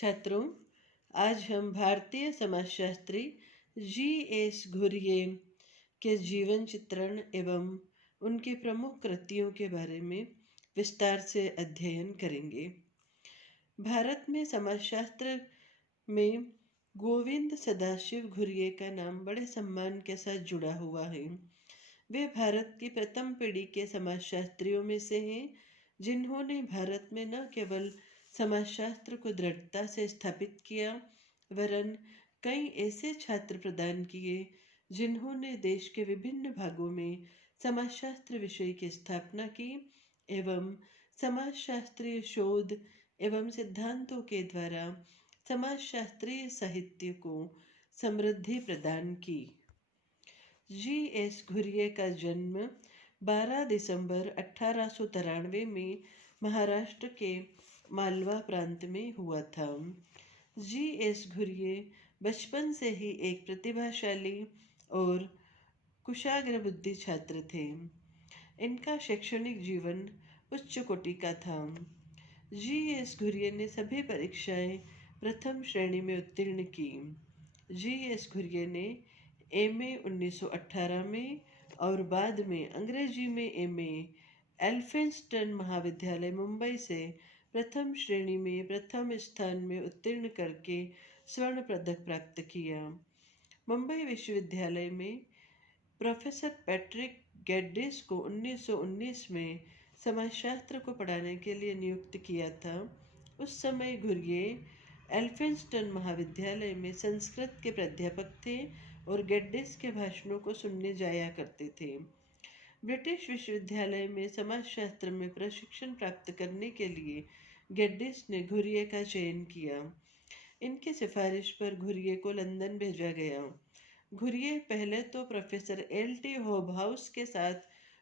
छात्रों, आज हम भारतीय समाजशास्त्री जी.एस. घुरिये के जीवन चित्रण एवं उनकी प्रमुख कृतियों के बारे में विस्तार से अध्ययन करेंगे। भारत में समाजशास्त्र में गोविंद सदाशिव घुरिये का नाम बड़े सम्मान के साथ जुड़ा हुआ है। वे भारत की प्रथम पीढ़ी के समाजशास्त्रियों में से हैं, जिन्होंने भारत में न केवल समाजशास्त्र को दृढ़ता से स्थापित किया, वरन कई ऐसे छात्र प्रदान किए जिन्होंने देश के विभिन्न भागों में समाजशास्त्र विषय की स्थापना की एवं समाजशास्त्रीय शोध एवं सिद्धांतों के द्वारा समाजशास्त्रीय साहित्य को समृद्धि प्रदान की। जी.एस. घुरिये का जन्म 12 दिसंबर 1893 में महाराष्ट्र के मालवा प्रांत में हुआ था। जी.एस. घुरिये बचपन से ही एक प्रतिभाशाली और कुशाग्र बुद्धि छात्र थे। इनका शैक्षणिक जीवन उच्च कोटि का था। जी.एस. घुरिये ने सभी परीक्षाएं प्रथम श्रेणी में उत्तीर्ण की। जी.एस. घुरिये ने एम.ए. 1918 में और बाद में अंग्रेजी में एम.ए. एल्फिंस्टन महाविद्यालय मुंबई से प्रथम श्रेणी में प्रथम स्थान में उत्तीर्ण करके स्वर्ण पदक प्राप्त किया। मुंबई विश्वविद्यालय में प्रोफेसर पैट्रिक गेडिस को 1919 में समाजशास्त्र को पढ़ाने के लिए नियुक्त किया था। उस समय घुरिये एल्फिंस्टन महाविद्यालय में संस्कृत के प्राध्यापक थे और गेडिस के भाषणों को सुनने जाया करते थे। ब्रिटिश विश्वविद्यालय में समाजशास्त्र में प्रशिक्षण प्राप्त करने के लिए गेडिस ने घुरिये का चयन किया। इनकी सिफारिश पर घुरिये को लंदन भेजा गया। घुरिये पहले तो प्रोफेसर एल.टी. होबहाउस के साथ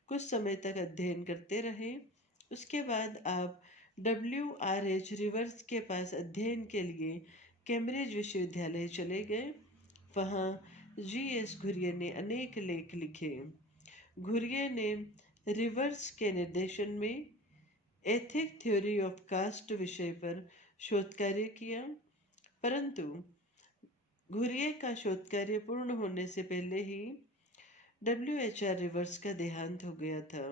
कुछ समय तक अध्ययन करते रहे। उसके बाद आप W.R.H. रिवर्स के पास अध्ययन के लिए कैम्ब्रिज विश्वविद्यालय चले गए। वहाँ जी.एस. घुरिये ने अनेक लेख लिखे। घुरिये ने रिवर्स के निर्देशन में एथिक थ्योरी ऑफ कास्ट विषय पर शोध कार्य किया, परंतु घुरिये का शोध कार्य पूर्ण होने से पहले ही W.H.R. रिवर्स का देहांत हो गया था।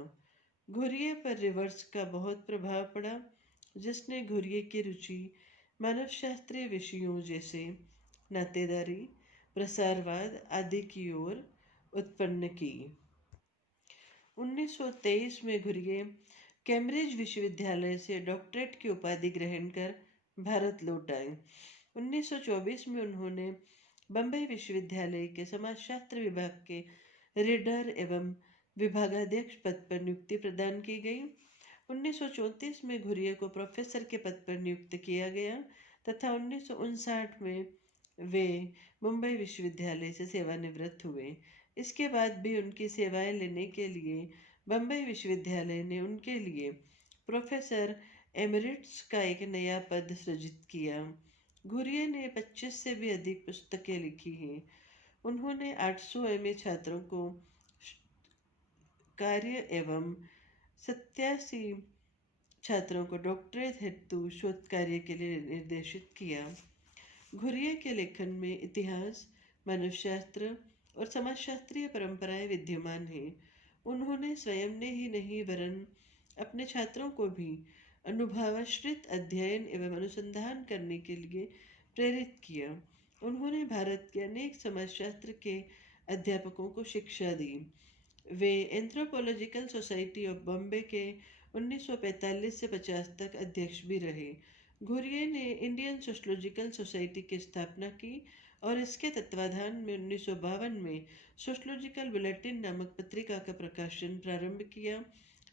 घुरिये पर रिवर्स का बहुत प्रभाव पड़ा, जिसने घुरिये की रुचि मानवशास्त्रीय विषयों जैसे नातेदारी, प्रसारवाद आदि की ओर उत्पन्न की। 1923 में घुरिये कैम्ब्रिज विश्वविद्यालय से डॉक्टरेट की उपाधि ग्रहण कर भारत लौट आए। 1924 में उन्होंने बम्बई विश्वविद्यालय के समाजशास्त्र विभाग के रीडर एवं विभागाध्यक्ष पद पर नियुक्ति प्रदान की गई। 1934 में घुरिये को प्रोफेसर के पद पर नियुक्त किया गया तथा 1959 में वे मुंबई विश्वविद्यालय से सेवानिवृत्त हुए। इसके बाद भी उनकी सेवाएं लेने के लिए बम्बई विश्वविद्यालय ने उनके लिए प्रोफेसर एमेरिट्स का एक नया पद सृजित किया। घुरिये ने 25 से भी अधिक पुस्तकें लिखी हैं। उन्होंने 800 एम.ए. छात्रों को कार्य एवं 87 छात्रों को डॉक्टरेट हेतु शोध कार्य के लिए निर्देशित किया। घुरिये के लेखन में इतिहास, मानवशास्त्र और समाजशास्त्रीय परंपराएं विद्यमान हैं। उन्होंने स्वयं ने ही नहीं वरन अपने छात्रों को भी अनुभवाश्रित अध्ययन एवं अनुसंधान करने के लिए प्रेरित किया। उन्होंने भारत के अनेक समाजशास्त्र के अध्यापकों को शिक्षा दी। वे एंथ्रोपोलॉजिकल सोसाइटी ऑफ बॉम्बे के 1945 से 50 तक अध्यक्ष भी रहे। घुरिये ने इंडियन सोशलॉजिकल सोसाइटी की स्थापना की और इसके तत्वाधान में 1952 में सोशलॉजिकल बुलेटिन नामक पत्रिका का प्रकाशन प्रारंभ किया,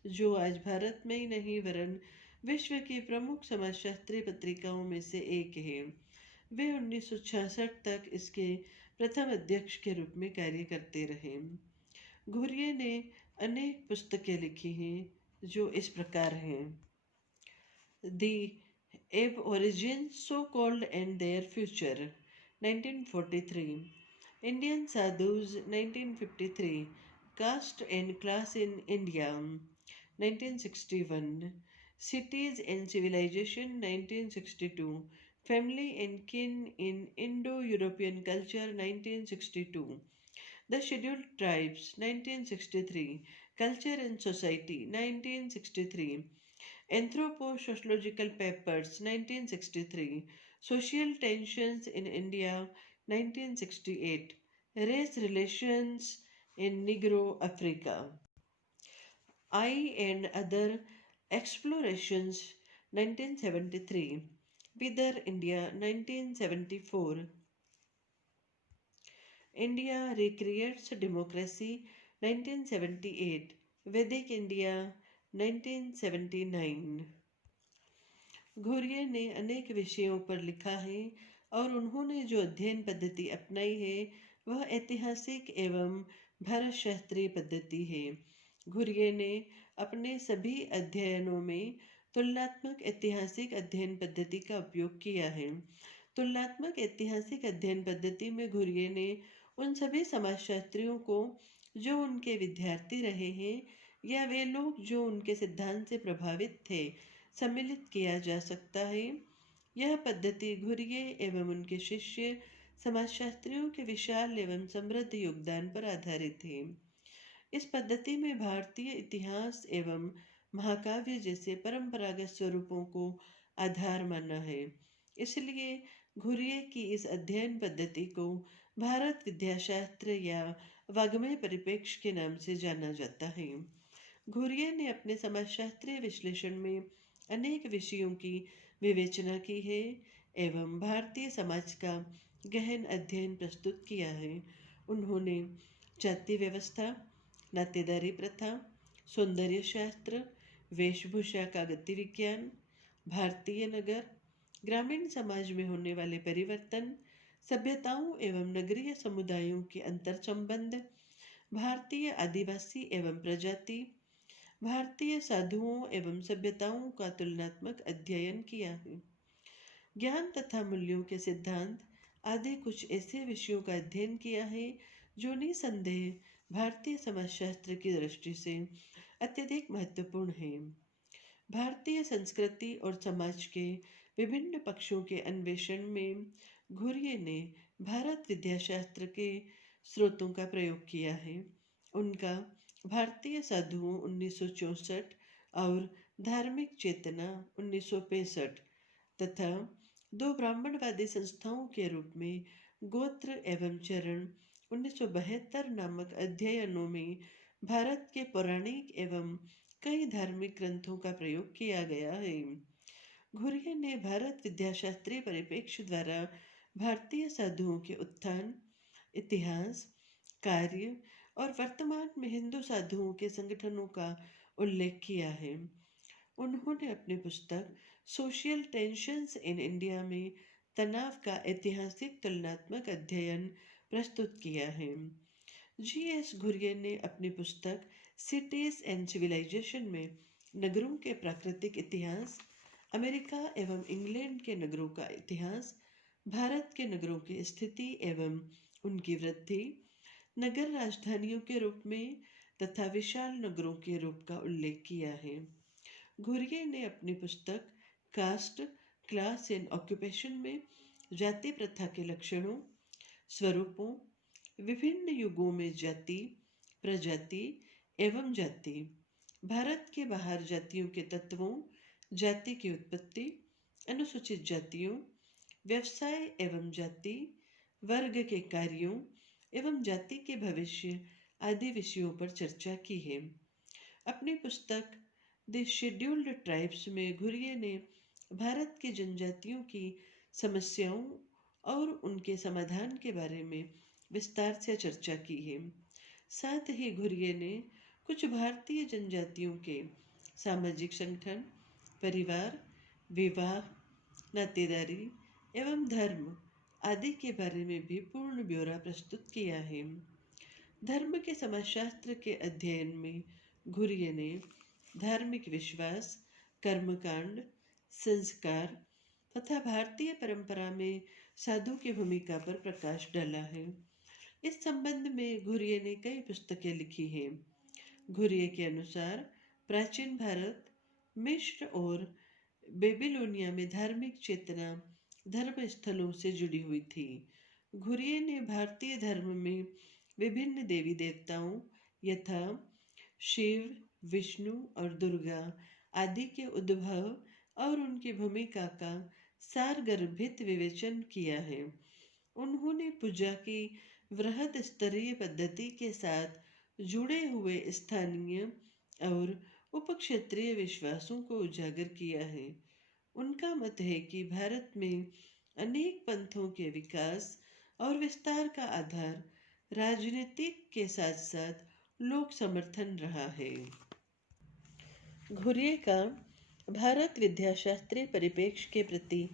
जो आज भारत में ही नहीं वरन विश्व की प्रमुख समाजशास्त्रीय पत्रिकाओं में से एक है। वे 1966 तक इसके प्रथम अध्यक्ष के रूप में कार्य करते रहे। घुरिये ने अनेक पुस्तकें लिखी हैं, जो इस प्रकार हैं: दी Aborigines, So-Called and Their Future, 1943. Indian Sadhus, 1953. Caste and Class in India, 1961. Cities and Civilization 1962, Family and Kin in Indo-European Culture 1962, The Scheduled Tribes 1963, Culture and Society 1963, Anthropo-Sociological Papers 1963, Social Tensions in India 1968, Race Relations in Negro Africa, I and Other Explorations 1973, Vidar India 1974, India Recreates Democracy 1978, Vedic India 1979। Ghurye ने अनेक विषयों पर लिखा है और उन्होंने जो अध्ययन पद्धति अपनाई है वह ऐतिहासिक एवं भरतशास्त्रीय पद्धति है। घुरिये ने अपने सभी अध्ययनों में तुलनात्मक ऐतिहासिक अध्ययन पद्धति का उपयोग किया है। तुलनात्मक ऐतिहासिक अध्ययन पद्धति में घुरिये ने उन सभी समाजशास्त्रियों को जो उनके विद्यार्थी रहे हैं या वे लोग जो उनके सिद्धांत से प्रभावित थे सम्मिलित किया जा सकता है। यह पद्धति घुरिये एवं उनके शिष्य समाजशास्त्रियों के विशाल एवं समृद्ध योगदान पर आधारित है। इस पद्धति में भारतीय इतिहास एवं महाकाव्य जैसे परंपरागत स्वरूपों को आधार माना है। इसलिए घुरिये की इस अध्ययन पद्धति को भारत विद्याशास्त्र या वाग्मय परिप्रेक्ष्य के नाम से जाना जाता है। घुरिये ने अपने समाजशास्त्रीय विश्लेषण में अनेक विषयों की विवेचना की है एवं भारतीय समाज का गहन अध्ययन प्रस्तुत किया है। उन्होंने जाति व्यवस्था, नातेदारी प्रथा, सौंदर्य शास्त्र, वेशभूषा का गति विज्ञान, भारतीय नगर, ग्रामीण समाज में होने वाले परिवर्तन, सभ्यताओं एवं नगरीय समुदायों के अंतर संबंध, भारतीय आदिवासी एवं प्रजाति, भारतीय साधुओं एवं सभ्यताओं का तुलनात्मक अध्ययन किया है। ज्ञान तथा मूल्यों के सिद्धांत आदि कुछ ऐसे विषयों का अध्ययन किया है जो निसंदेह भारतीय समाजशास्त्र की दृष्टि से अत्यधिक महत्वपूर्ण है। भारतीय संस्कृति और समाज के विभिन्न पक्षों के अन्वेषण में घुरिये ने भारत विद्याशास्त्र के स्रोतों का प्रयोग किया है। उनका भारतीय साधुओं 1964 और धार्मिक चेतना 1965 तथा दो ब्राह्मणवादी संस्थाओं के रूप में गोत्र एवं चरण 1972 नामक अध्ययनों में भारत के पौराणिक एवं कई धार्मिक ग्रंथों का प्रयोग किया गया है। घुरिये ने भारत विद्याशास्त्रीय परिप्रेक्ष्य द्वारा भारतीय साधुओं के उत्थान, इतिहास, कार्य और वर्तमान में हिंदू साधुओं के संगठनों का उल्लेख किया है। उन्होंने अपनी पुस्तक सोशल टेंशंस इन इंडिया में तनाव का ऐतिहासिक तुलनात्मक अध्ययन प्रस्तुत किया है। G.S. घुरिये ने अपनी पुस्तक सिटीज एंड सिविलाइजेशन में नगरों के प्राकृतिक इतिहास, अमेरिका एवं इंग्लैंड के नगरों का इतिहास, भारत के नगरों की स्थिति एवं उनकी वृद्धि, नगर राजधानियों के रूप में तथा विशाल नगरों के रूप का उल्लेख किया है। घुरिये ने अपनी पुस्तक कास्ट, क्लास एंड ऑक्यूपेशन में जाति प्रथा के लक्षणों, स्वरूपों, विभिन्न युगों में जाति, प्रजाति एवं जाति, भारत के बाहर जातियों के तत्वों, जाति की उत्पत्ति, अनुसूचित जातियों, व्यवसाय एवं जाति, वर्ग के कार्यों एवं जाति के भविष्य आदि विषयों पर चर्चा की है। अपनी पुस्तक द शेड्यूल्ड ट्राइब्स में घुरिये ने भारत की जनजातियों की समस्याओं और उनके समाधान के बारे में विस्तार से चर्चा की है। साथ ही घुरिये ने कुछ भारतीय जनजातियों के सामाजिक संगठन, परिवार, विवाह, नातेदारी एवं धर्म आदि के बारे में भी पूर्ण ब्यौरा प्रस्तुत किया है। धर्म के समाजशास्त्र के अध्ययन में घुरिये ने धार्मिक विश्वास, कर्मकांड, संस्कार तथा भारतीय परंपरा में साधु की भूमिका पर प्रकाश डाला है। इस संबंध में घुरिये ने कई पुस्तकें लिखी हैं। घुरिये के अनुसार प्राचीन भारत मिस्र और बेबीलोनिया में धार्मिक चेतना धर्म स्थलों से जुड़ी हुई थी। घुरिये ने भारतीय धर्म में विभिन्न देवी देवताओं यथा शिव, विष्णु और दुर्गा आदि के उद्भव और उनकी भूमिका का सारगर्भित विवेचन किया है। उन्होंने पूजा की वृहद स्तरीय पद्धति के साथ जुड़े हुए स्थानीय और उपक्षेत्रीय विश्वासों को उजागर किया है। उनका मत है कि भारत में अनेक पंथों के विकास और विस्तार का आधार राजनीतिक के साथ साथ लोक समर्थन रहा है। घुरिये का भारत विद्याशास्त्रीय परिप्रेक्ष्य के प्रति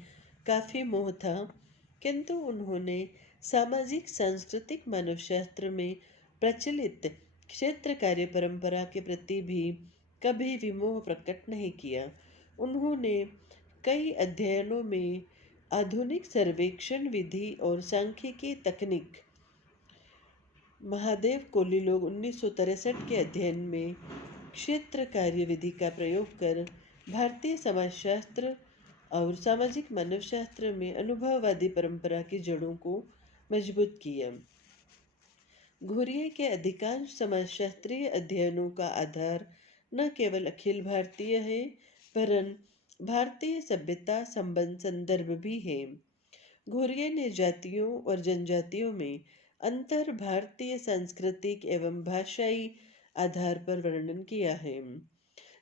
काफी मोह था, किंतु उन्होंने सामाजिक सांस्कृतिक मानवशास्त्र में प्रचलित क्षेत्र कार्य परंपरा के प्रति भी कभी विमोह प्रकट नहीं किया। उन्होंने कई अध्ययनों में आधुनिक सर्वेक्षण विधि और सांख्यिकी तकनीक महादेव कोलिलोग 1963 के अध्ययन में क्षेत्र कार्य विधि का प्रयोग कर भारतीय समाजशास्त्र और सामाजिक मानवशास्त्र में अनुभववादी परंपरा की जड़ों को मजबूत किया। घुरिये के अधिकांश समाजशास्त्रीय अध्ययनों का आधार न केवल अखिल भारतीय है, वरन भारतीय सभ्यता संबंध संदर्भ भी है। घुरिये ने जातियों और जनजातियों में अंतर भारतीय सांस्कृतिक एवं भाषाई आधार पर वर्णन किया है।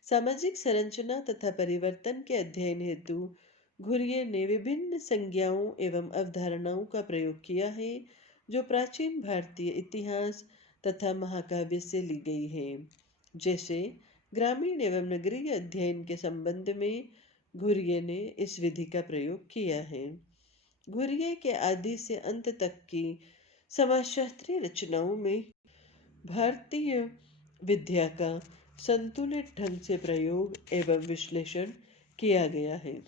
सामाजिक संरचना तथा परिवर्तन के अध्ययन हेतु घुरिये ने विभिन्न संज्ञाओं एवं अवधारणाओं का प्रयोग किया है, जो प्राचीन भारतीय इतिहास तथा महाकाव्य से ली गई है। जैसे ग्रामीण एवं नगरीय अध्ययन के संबंध में घुरिये ने इस विधि का प्रयोग किया है। घुरिये के आदि से अंत तक की समाजशास्त्रीय रचनाओं में भारतीय विद्या का संतुलित ढंग से प्रयोग एवं विश्लेषण किया गया है।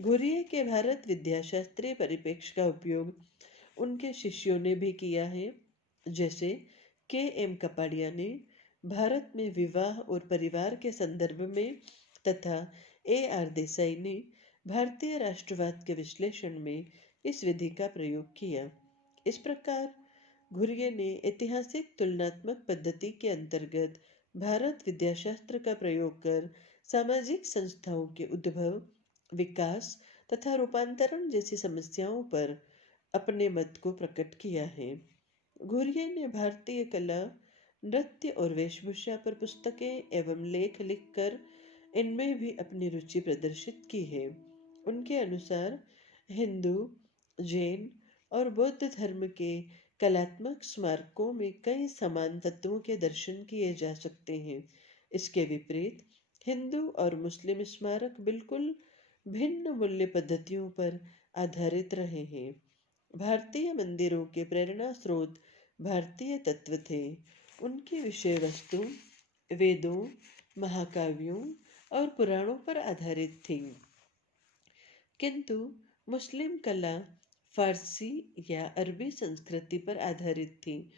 घुरिये के भारत विद्याशास्त्रीय परिप्रेक्ष्य का उपयोग उनके शिष्यों ने भी किया है। जैसे के.एम. कपाड़िया ने भारत में विवाह और परिवार के संदर्भ में तथा ए.आर. देसाई ने भारतीय राष्ट्रवाद के विश्लेषण में इस विधि का प्रयोग किया। इस प्रकार घुरिये ने ऐतिहासिक तुलनात्मक पद्धति के अंतर्गत भारत विद्याशास्त्र का प्रयोग कर सामाजिक संस्थाओं के उद्भव, विकास तथा रूपांतरण जैसी समस्याओं पर अपने मत को प्रकट किया है। घुरिये ने भारतीय कला, नृत्य और वेशभूषा पर पुस्तकें एवं लेख लिखकर इनमें भी अपनी रुचि प्रदर्शित की है। उनके अनुसार हिंदू, जैन और बौद्ध धर्म के कलात्मक स्मारकों में कई समान तत्वों के दर्शन किए जा सकते हैं। इसके विपरीत हिंदू और मुस्लिम स्मारक बिल्कुल भिन्न मूल्य पद्धतियों पर आधारित रहे हैं। भारतीय मंदिरों के प्रेरणा स्रोत भारतीय तत्व थे। उनकी विषय वस्तु वेदों, महाकाव्यों और पुराणों पर आधारित थी, किंतु मुस्लिम कला फारसी या अरबी संस्कृति पर आधारित थी।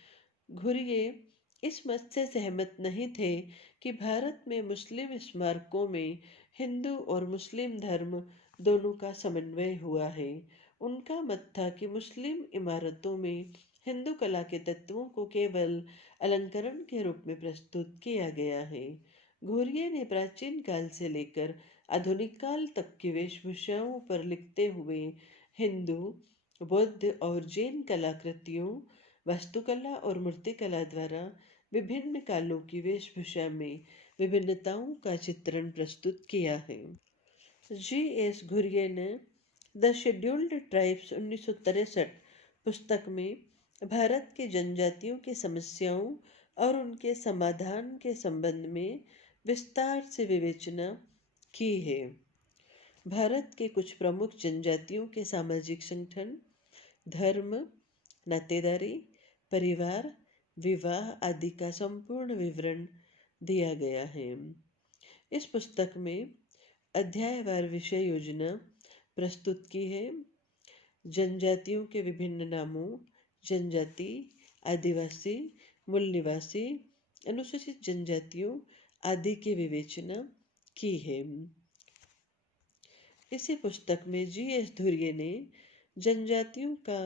घुरिये इस मत से सहमत नहीं थे कि भारत में मुस्लिम स्मारकों में हिंदू और मुस्लिम धर्म दोनों का समन्वय हुआ है। उनका मत था कि मुस्लिम इमारतों में हिंदू कला के तत्वों को केवल अलंकरण के रूप में प्रस्तुत किया गया है। घुरिये ने प्राचीन काल से लेकर आधुनिक काल तक की वेशभूषाओं पर लिखते हुए हिंदू, बौद्ध और जैन कलाकृतियों, वास्तुकला और मूर्तिकला द्वारा विभिन्न कालों की वेशभूषा में विभिन्नताओं का चित्रण प्रस्तुत किया है। जी.एस. घुरिये ने द शेड्यूल्ड ट्राइब्स 1963 पुस्तक में भारत के जनजातियों की समस्याओं और उनके समाधान के संबंध में विस्तार से विवेचना की है। भारत के कुछ प्रमुख जनजातियों के सामाजिक संगठन, धर्म, नातेदारी, परिवार, विवाह आदि का संपूर्ण विवरण दिया गया है। इस पुस्तक में अध्यायवार विषय योजना प्रस्तुत की है। जनजातियों के विभिन्न नामों, जनजाति, आदिवासी, मूल निवासी, अनुसूचित जनजातियों आदि की विवेचना की है। इसी पुस्तक में जी.एस. धुर्वे ने जनजातियों का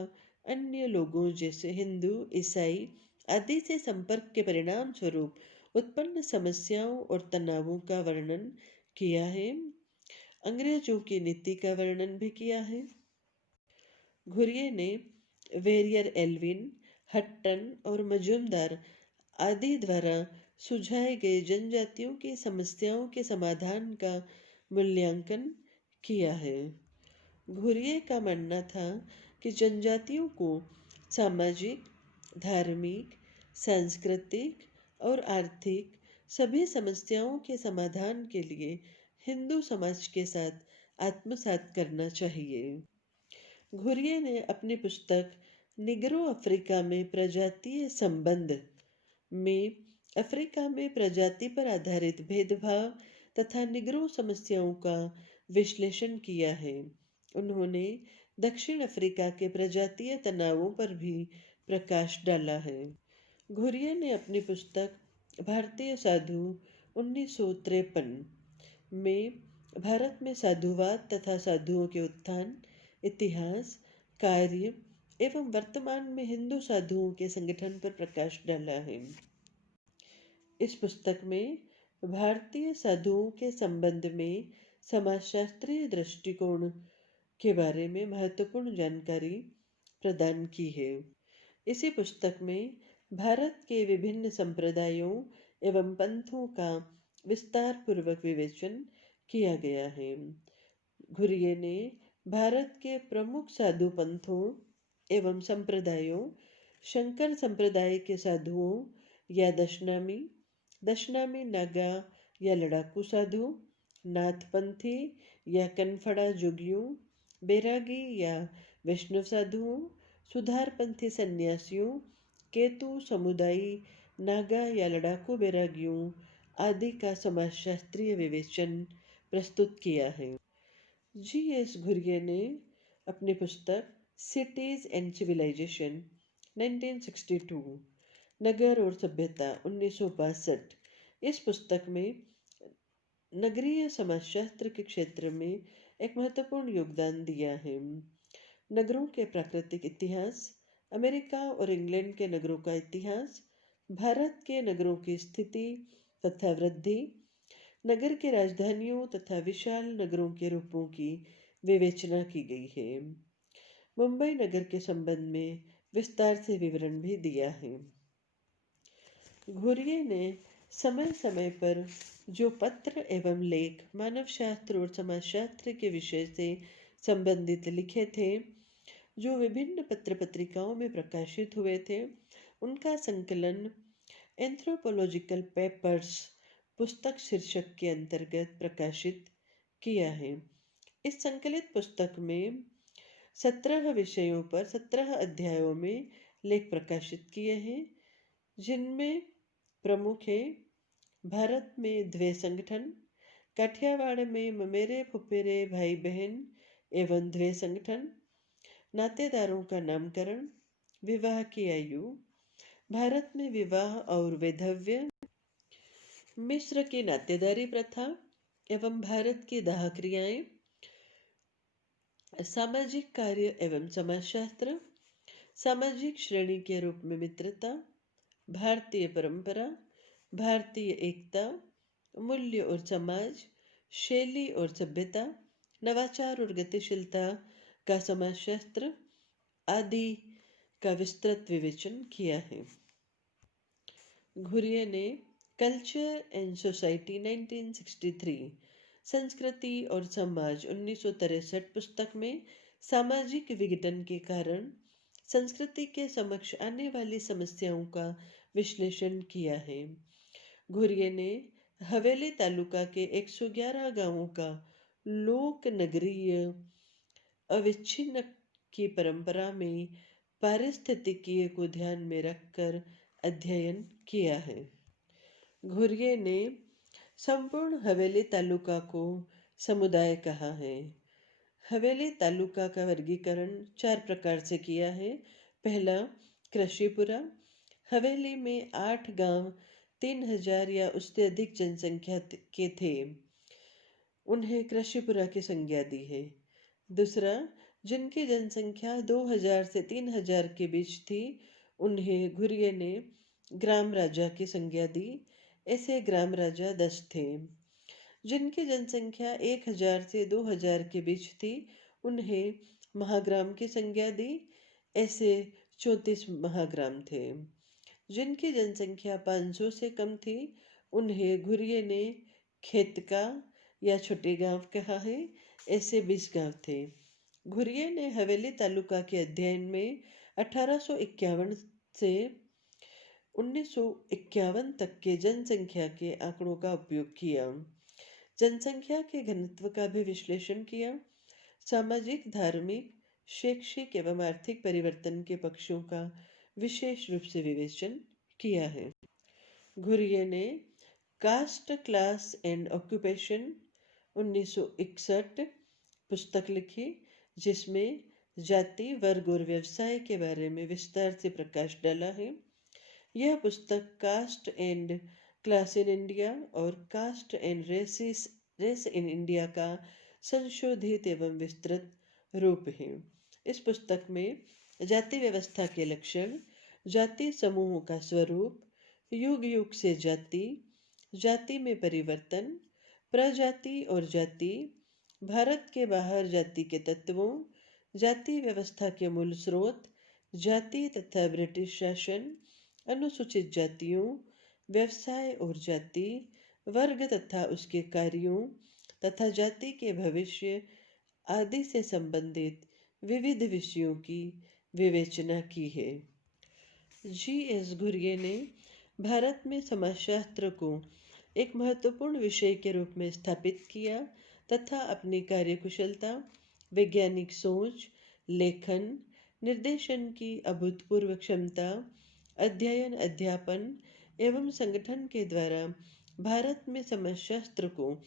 अन्य लोगों जैसे हिंदू, ईसाई आदि से संपर्क के परिणाम स्वरूप उत्पन्न समस्याओं और तनावों का वर्णन किया है। अंग्रेजों की नीति का वर्णन भी किया है। घुरिये ने वेरियर एल्विन, हट्टन और मजूमदार आदि द्वारा सुझाए गए जनजातियों की समस्याओं के समाधान का मूल्यांकन किया है। घुरिये का मानना था कि जनजातियों को सामाजिक, धार्मिक, सांस्कृतिक और आर्थिक सभी समस्याओं के समाधान के लिए हिंदू समाज के साथ आत्मसात करना चाहिए। घुरिये ने अपनी पुस्तक निग्रो अफ्रीका में प्रजातीय संबंध में अफ्रीका में प्रजाति पर आधारित भेदभाव तथा निग्रो समस्याओं का विश्लेषण किया है। उन्होंने दक्षिण अफ्रीका के प्रजातीय तनावों पर भी प्रकाश डाला है। घुरिये ने अपनी पुस्तक भारतीय साधु 1953 में भारत में साधुवाद तथा साधुओं के उत्थान, इतिहास, कार्य एवं वर्तमान में हिंदू साधुओं के संगठन पर प्रकाश डाला है। इस पुस्तक में भारतीय साधुओं के संबंध में समाजशास्त्रीय दृष्टिकोण के बारे में महत्वपूर्ण जानकारी प्रदान की है। इसी पुस्तक में भारत के विभिन्न संप्रदायों एवं पंथों का विस्तार पूर्वक विवेचन किया गया है। घुरिये ने भारत के प्रमुख साधु पंथों एवं संप्रदायों, शंकर संप्रदाय के साधुओं या दशनामी नागा या लड़ाकू साधु, नाथपंथी या कनफड़ा जोगियों, बैरागी या वैष्णव साधुओं, सुधारपंथी सन्यासियों, केतु समुदायी नागा या लड़ाकू बैरागियों आदि का समाजशास्त्रीय विवेचन प्रस्तुत किया है। जी.एस. घुरिये ने अपनी पुस्तक सिटीज एंड सिविलाइजेशन 1962, नगर और सभ्यता 1962, इस पुस्तक में नगरीय समाजशास्त्र के क्षेत्र में एक महत्वपूर्ण योगदान दिया है। नगरों के प्राकृतिक इतिहास, अमेरिका और इंग्लैंड के नगरों का इतिहास, भारत के नगरों की स्थिति तथा वृद्धि, नगर के राजधानियों तथा विशाल नगरों के रूपों की विवेचना की गई है। मुंबई नगर के संबंध में विस्तार से विवरण भी दिया है। घुरिये ने समय समय पर जो पत्र एवं लेख मानव शास्त्र और समाजशास्त्र के विषय से संबंधित लिखे थे, जो विभिन्न पत्र पत्रिकाओं में प्रकाशित हुए थे, उनका संकलन एंथ्रोपोलॉजिकल पेपर्स पुस्तक शीर्षक के अंतर्गत प्रकाशित किया है। इस संकलित पुस्तक में 17 विषयों पर 17 अध्यायों में लेख प्रकाशित किए हैं, जिनमें प्रमुख है भारत में द्वे संगठन, काठियावाड़ में ममेरे फुफेरे भाई बहन एवं द्वे संगठन, नातेदारों का नामकरण, विवाह की आयु, भारत में विवाह और वैधव्य, मिस्र की नातेदारी प्रथा एवं भारत की दाह क्रियाएं, सामाजिक कार्य एवं समाजशास्त्र, सामाजिक श्रेणी के रूप में मित्रता, भारतीय परंपरा, भारतीय एकता, मूल्य और समाज, शैली और सभ्यता, नवाचार और गतिशीलता का समाजशास्त्र आदि का विस्तृत विवेचन किया है। घुरिये ने कल्चर एंड सोसाइटी 1963, संस्कृति और समाज 1963 पुस्तक में सामाजिक विघटन के कारण संस्कृति के समक्ष आने वाली समस्याओं का विश्लेषण किया है। घुरिये ने हवेली तालुका के 111 गांवों का लोक नगरीय अविच्छिन्न की परंपरा में पारिस्थितिकीय को ध्यान में रखकर अध्ययन किया है। घुरिये ने संपूर्ण हवेली तालुका को समुदाय कहा है। हवेली तालुका का वर्गीकरण 4 प्रकार से किया है। पहला, कृषिपुरा। हवेली में 8 गांव 3000 या उससे अधिक जनसंख्या के थे। उन्हें कृषिपुरा की संज्ञा दी है। दूसरा, जिनकी जनसंख्या 2000 से 3000 के बीच थी, उन्हें घुरिये ने ग्राम राजा की संज्ञा दी। ऐसे ग्राम राजा 10 थे। जिनकी जनसंख्या 1000 से 2000 के बीच थी, उन्हें महाग्राम की संज्ञा दी। ऐसे 34 महाग्राम थे। जिनकी जनसंख्या 500 से कम थी, उन्हें घुरिये ने खेतका या छोटे गांव कहा है। ऐसे 20 गांव थे। घुरिये ने हवेली तालुका के अध्ययन में 1851 से 1951 तक के जनसंख्या के आंकड़ों का उपयोग किया। जनसंख्या के घनत्व का भी विश्लेषण किया। सामाजिक, धार्मिक, शैक्षिक एवं आर्थिक परिवर्तन के पक्षों का विशेष रूप से विवेचन किया है। घुरिये ने कास्ट, क्लास एंड ऑक्यूपेशन 1961 पुस्तक लिखी, जिसमें जाति, वर्ग और व्यवसाय के बारे में विस्तार से प्रकाश डाला है। यह पुस्तक caste and class in India और caste and race in India का संशोधित एवं विस्तृत रूप है। इस पुस्तक में जाति व्यवस्था के लक्षण, जाति समूहों का स्वरूप, युग युग से जाति, जाति में परिवर्तन, प्रजाति और जाति, भारत के बाहर जाति के तत्वों, जाति व्यवस्था के मूल स्रोत, जाति तथा ब्रिटिश शासन, अनुसूचित जातियों, व्यवसाय और जाति, वर्ग तथा उसके कार्यों तथा जाति के भविष्य आदि से संबंधित विविध विषयों की विवेचना की है। जी.एस. घुरिये ने भारत में समाजशास्त्र को एक महत्वपूर्ण विषय के रूप में स्थापित किया तथा अपनी कार्यकुशलता, वैज्ञानिक सोच, लेखन, निर्देशन की अभूतपूर्व क्षमता, अध्ययन, अध्यापन एवं संगठन के द्वारा भारत में समाजशास्त्र को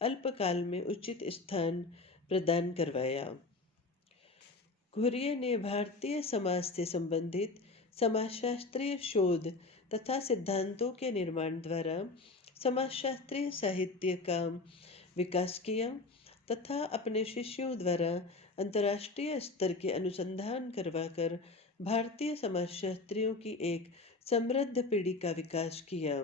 अल्पकाल में उचित स्थान प्रदान करवाया। घुरिये ने भारतीय समाज से संबंधित समाजशास्त्रीय शोध तथा सिद्धांतों के निर्माण द्वारा समाजशास्त्रीय साहित्य का विकास किया तथा अपने शिष्यों द्वारा अंतर्राष्ट्रीय स्तर के अनुसंधान करवाकर भारतीय समाजशास्त्रियों की एक समृद्ध पीढ़ी का विकास किया।